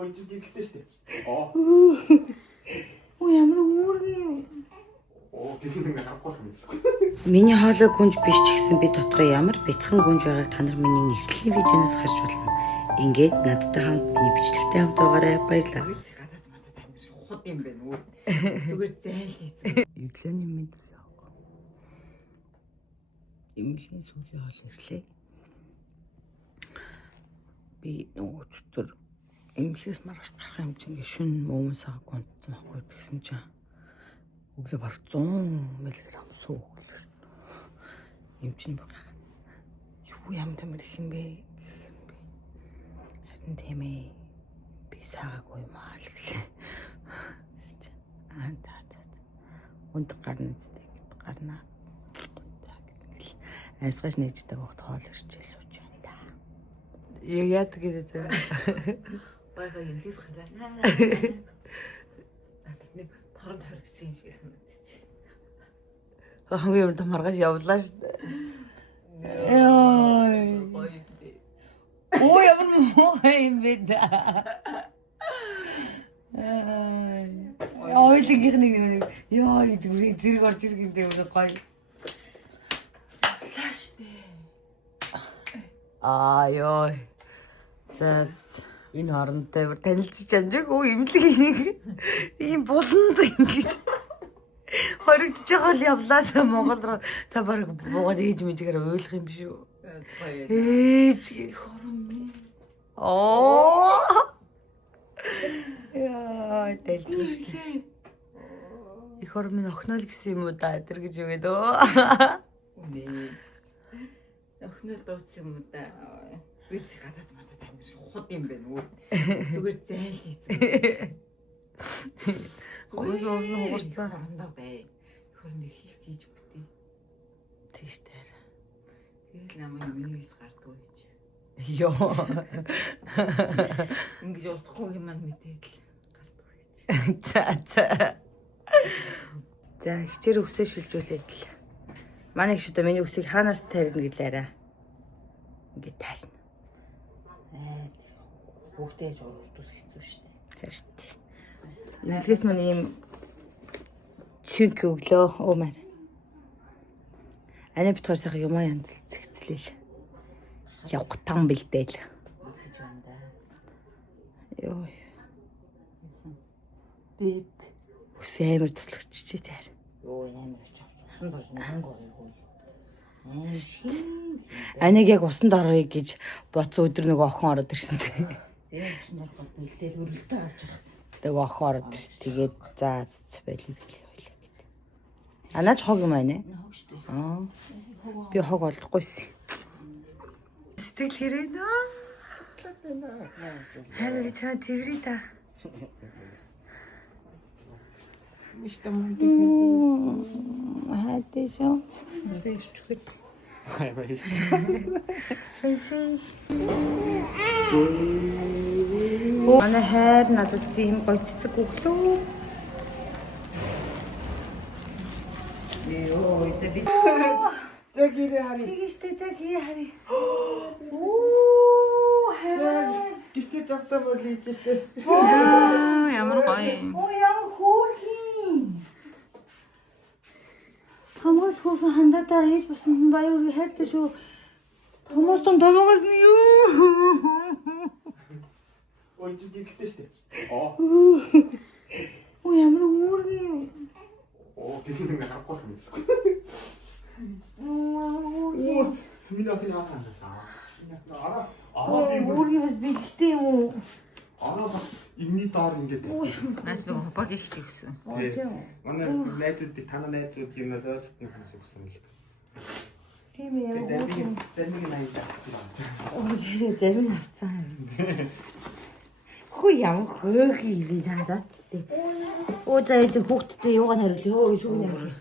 Ой чи дилтэй штэ. Ой ямар үүргийн. Гисэн ингээ харахгүй юм. Миний хоолой гүнж биш ч гэсэн би дотроо ямар бяцхан гүнж байгааг та нар миний эхлэлийн видеоноос харж болно. Ингээд надтай хамт миний бичлэгтэй хамт байгаарай. Баярлалаа. Гадаад матад амир хот юм байна үү. Зүгээр зайлээ. Юглааны мэдвэл яагүй. Эмнэлгийн сүүлийн хоол ирлээ. Би нөгөө өчтөр эмнэлгээс маргааш гарах юм чинь ингээ шүн мөмөн сага гонцсон байхгүй гэсэн чинь өглөө баг 100 мг амсуу өглөө. Юм чинь баг юу юм тамир их юм бэ? Харин тийм ээ. Би саагүй маа л гэлээ. Унт гарна зү гарна. Айсгаж нээжтэй вахт хоол ирчээл сууж байна да. Яагаад гэдэг вэ? Бага юмдис гараа. Надад нэг торон хоригдсон юм шиг санагдчих. Хамгийн өрд маргаж явлаа шүү дээ. Яй. Ой ямар муухай юм бэ да. Ойлгийнх нэг яа идвэрээ зэрэг орж иргэндээ өөр гоё. Ёо. За энэ хоорондоо танилцж амжиг өө имлэг нэг ийм буланд ингэж хоригдож байгаа л явлаа та Монгол руу та баг буугаад ээж мэжгээр ойлгох юм биш үү? Ээж хором. Яа дэлж шүү. Их хормын охинол гэсэн юм уу да тэр гэж үгээд өө. Үнэ. Охинол дууц юм уу да. Би гадаад матад амир хот юм байна үү. Зүгээр зайлээ. Хоосоо хондоо бай. Хөр нэг хийх гэж бүтээ. Тийш дээр. Тэгэл намайг миний вис гардгүй гэж. Йоо. Ингэж утахгүй юм маань мэдээд л гардгүй гэж. За. За хичээр өсөө шилжүүлээд л. Манай их шүдэ миний өсийг хаанаас тарина гэлээрээ. Ингээд тарина. Хүүхдээ жуултус хэцүү шүү дээ. Харин тий. Имлгээс мань ийм чиг өглөө өөмөр. Ани битгаар сайхан юмаа янз зэгцлээл. Явгтан бэлдээл. Үлдэж байна да. Йоо. Би Өсөө амар туслахчижээ тэр. ёо амар очих. Усан дорж нангоо юу. Аниг яг усанд оръё гэж боцсон өдөр нөгөө охин ороод ирсэн тий. Усан дорж бэлдээл өрөлтөө авч явах. Тэгээ охин ороод ирсэн. Тэгээд за байлээ байлээ. Анаач хог юм байна. Хог шүү дээ. Би хог олдохгүйсэн. Сэтгэл хэрэг нөө. Харин чаа тэрий та. Мишта мөн Хатишо. дэвчгэд. Манай хайр надад тийм гоё цэцэг өглөө. Ёо, эцэг. Загире хари. Тэгиштэй заги хари. Оо, хайр. Гистэй тавтаа бол хийжтэй. Ямар гоё. Оо, ямар хөөрхий. Хамаас хөөрхөн хандаа ээж басан баяр үргээ хайртай шүү. Хамаас том томоогоос нь юу? Ой чи дилтэй штэ. Оо ямар хөөрхий. Гисэн ингээ харахгүй юм. Оо, Миний охин яах юм бэ? хөөрхий бас бэлтээ юм уу? Бас энэний доор ингээд тавьчихсан. Наас нэг хопаг их ч гэсэн. Манай найзуудыг танаа найзууд юм л ойлгох юм гэсэн л. Тийм ээ. Зарим нэг тавьсан. Оо, зарим нь авцсан. Хөө ямар хөөрхий би надад тий. Оо за энэ хүүхдтэй юугаар хариулъя. Өө шүүн юм.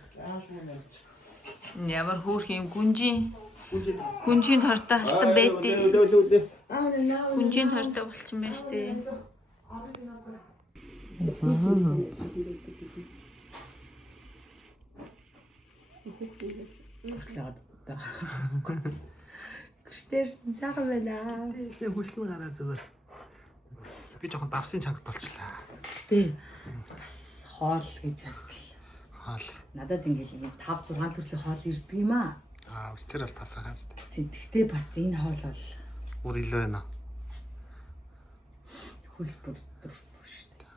Ямар хөөрх юм гүнжийн тортой халтан байдیں۔ Гүнжийн тортой болчихсон байна штэ. Гэртээрсэн сайхан байна. Хүслэн гараа зүгээр. Би жоохон давсын чангат болчлаа. Тэ. Бас хоол гэж хэлсэн. Хаал. Надад ингээл юм 5 6 төрлийн хоол ирдэг юм аа. Тэр бас тасрахаа шүү дээ. Тэгтээ бас энэ хоол бол Бүр илүү байна. хөл бүрдэр шүү дээ.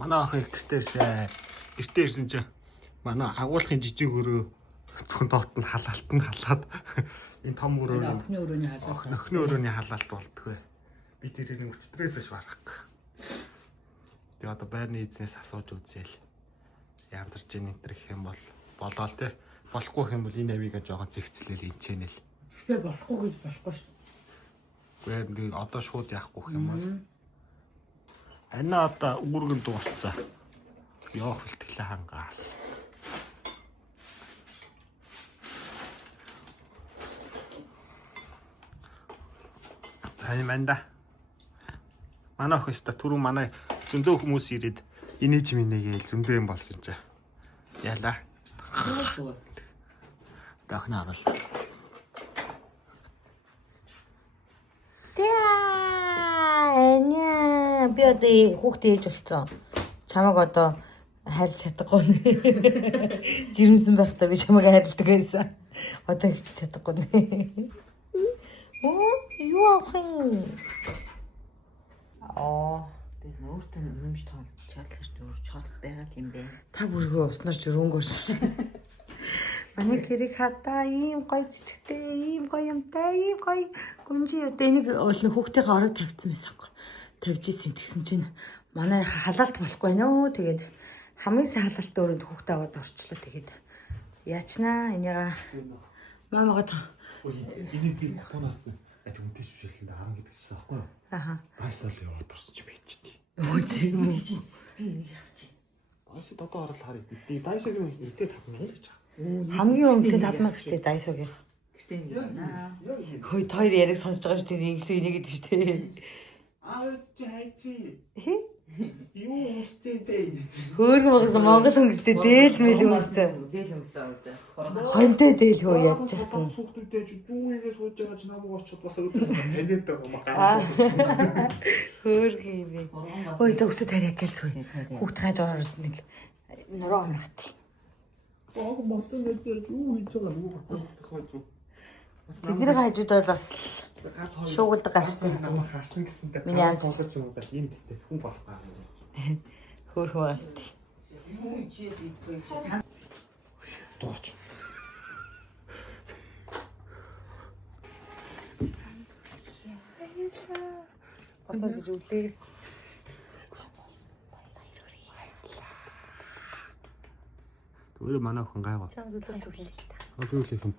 Манай ах гэртээ ирсэн. Гэртээ ирсэн чинь манай агуулгын жижиг өрөө зөвхөн доот нь халаад энэ том өрөө Охны өрөөний халаалт. охины өрөөний халаалт болдгоо. Би тэрийг өчтөрөөс ш барахгүй. Тэгээ одоо байрны эзнээс асууж үзээл. Ядарч ийн энэ гэх юм бол болоо л те. Болохгүй юм бол энэ авигаа жоохон зэгцлээл энчэнэл. Тэгэхээр болохгүй гэж болохгүй шүү. Гэхдээ одоо шууд яахгүй юм бол. Ана одоо үүргэн дуусцаа. Яах бэлтгэлээ хангаа. Тань манда. Манай охин ста түрүү манай зөндөө хүмүүс ирээд инээж минийгээл зөндөө юм болсон ч. Яла. Дахна арал. Эня би одоо хүүхдээ ээж болсон. Чамаг одоо хайрлах чадахгүй нэ. Жирэмсэн байхдаа би чамаг хайрладаг байсан. Одоо хийж чадахгүй нэ. Юу авах юм? Би өөртөө нэмж тоолж чадлаа шүү дээ. Чот байгаа юм бэ. Та бүргөө уснаар жөрөнгөөр шээ. Манай гэрийг хатаа ийм гоё цэцэгтэй, ийм гоё юмтай, ийм гоё гүнжи одоо энийг уулын хүүхдийн ороод тавьсан байсан. Тавьж исэн тэгсэн чинь манай халаалт болохгүй нэ. Тэгээд хамгийн сайн халаалт өрөөнд хүүхдээ аваад орчлоо. Тэгээд яачнаа энийга мамагаа Энийг би купоноос нь үнтэй швшэлсэн 10 гэдэг чийсэн аахгүй юу? Аха. Байсаал яваад орсч байчихдээ. Өө тийм үү. Би энийг авчих. Дайсад одоо орол харъя. Би дайсагийн үнэтэй тавна л гэж. Хамгийн өмнө татмаа гэжтэй дайсогийн. Гэвч нэг байна. Хөөе хоёр яриг сонсож байгаа шүү дээ. Инглүү энийг гэдэг шүү дээ. Чи хайци. Юу үстэй бэ? Хөөргөн Монгол хүн гэжтэй дээл мэл хүмүүстэй. Дээл өмсөн удаас. Хонтой дээл хөө явж чадна. Сүхтүүдээ чи дүүгээс сууж байгаа чи намайг очоод бас өдөр таниад байгаа юм аа. Хөөргөн юм бэ. Ой зөвсөд тариа гэлцгүй. Хүүхд хайж ороод нэг нуруу амрахт. Баг мотон дээр юу хийж байгаа нүг гацаах байж юу? Тэдний хажууд бол бас шуугуулдаг гарсан. Намайг хаасан гэсэнтэй Миний таа аз. сонсож юм да ийм гэдэг хүн болох байгаа. Хөөрхөн бас. Юу чи битгүй. Дооч. Босоо гэж үлээ. Өөрөө манай охин гайгаа. Чам үлээ түлээ. Өдөөлөх юм.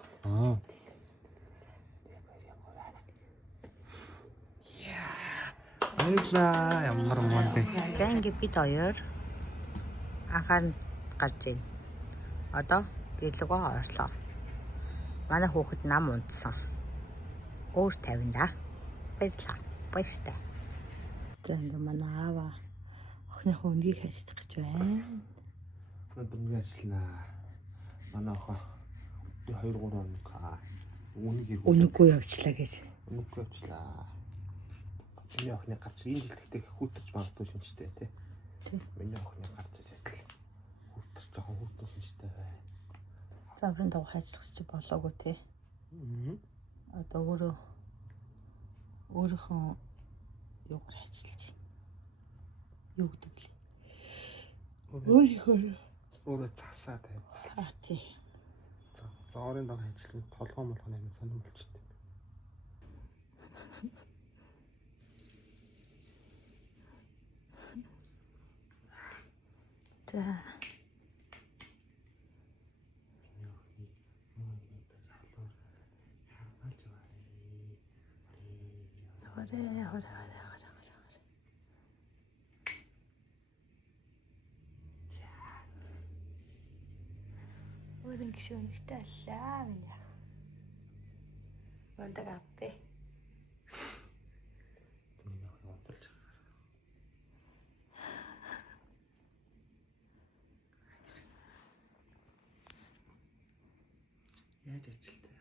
Баярлаа. Ямар муу. За ингээд бид хоёр анхаар гарч ийн. Одоо гэлгөө орлоо. Манай хүүхэд нам унтсан. Өөр 50 да. Баярлаа. Баяртай. За ингээд манай аава охиныхоо өнгийг хайцдаг гэж байна. Өндөг ажиллана. Манай охин 2 3 хоног үнийг Үнэгүй явчлаа гэж. Үнэгүй явчлаа. Миний охины гарч энэ жилдээ хүүтэрч магадгүй шинжтэй тий. Миний охины гарч ирээд хүүтэрч жоохон хүүтэн шинжтэй бай. Заврын дав хайцлах чи болоогүй тий. Одоо өөрийнхөө юугаар хайцлаж байна. Юу гэдэг лээ. Өөрөө цасаа тавь. Тий. Зоорын дан хайчлан толгой молгоны юм сонирм болчтой. За. Хорэ. Өөрийн гişөнөгтэй аллаа минь. Мондаг аппе. Миний охин удалж. Яаж ажилтаа?